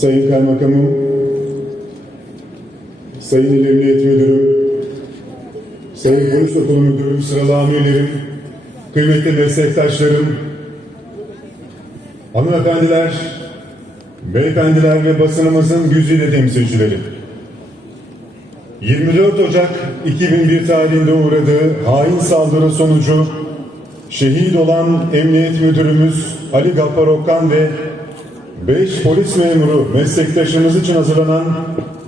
Sayın Kaymakamım, Sayın İl Emniyet Müdürüm, Sayın Polis Okulu Müdürüm, sıralı amirlerim, kıymetli meslektaşlarım, hanımefendiler, beyefendiler ve basınımızın güzide temsilcileri. 24 Ocak 2001 tarihinde uğradığı hain saldırı sonucu şehit olan Emniyet Müdürümüz Ali Gaffar Okkan ve 5 polis memuru meslektaşımız için hazırlanan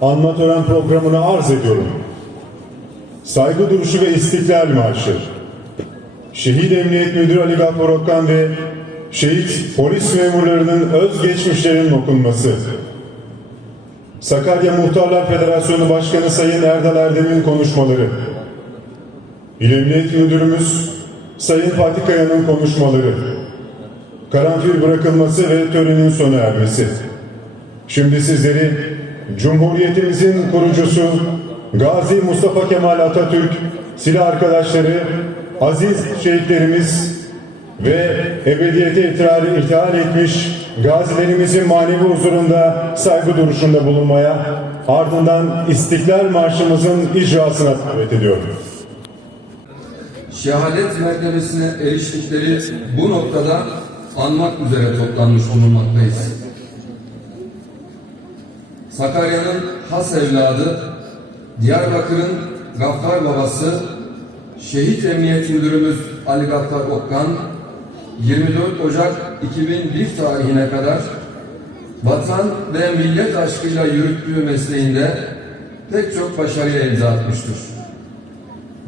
anma tören programını arz ediyorum. Saygı duruşu ve istiklal marşı. Şehit Emniyet Müdürü Ali Gaffar Okkan ve şehit polis memurlarının özgeçmişlerinin okunması. Sakarya Muhtarlar Federasyonu Başkanı Sayın Erdal Erdem'in konuşmaları. İl Emniyet Müdürümüz Sayın Fatih Kaya'nın konuşmaları karanfil bırakılması ve törenin sona ermesi. Şimdi sizleri Cumhuriyetimizin kurucusu Gazi Mustafa Kemal Atatürk, silah arkadaşları, aziz şehitlerimiz ve ebediyete ithal etmiş gazilerimizin manevi huzurunda saygı duruşunda bulunmaya, ardından İstiklal Marşımızın icrasına davet ediyorum. Şehadet mertebesine eriştikleri bu noktada anmak üzere toplanmış bulunmaktayız. Sakarya'nın has evladı, Diyarbakır'ın Gaffar babası, şehit emniyet müdürümüz Ali Gaffar Okkan, 24 Ocak 2001 tarihine kadar vatan ve millet aşkıyla yürüttüğü mesleğinde pek çok başarıya imza atmıştır.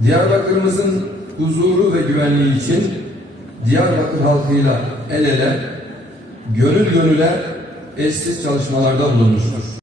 Diyarbakır'ımızın huzuru ve güvenliği için Diyarbakır halkıyla el ele, gönül gönüle eşsiz çalışmalarda bulunmuştur.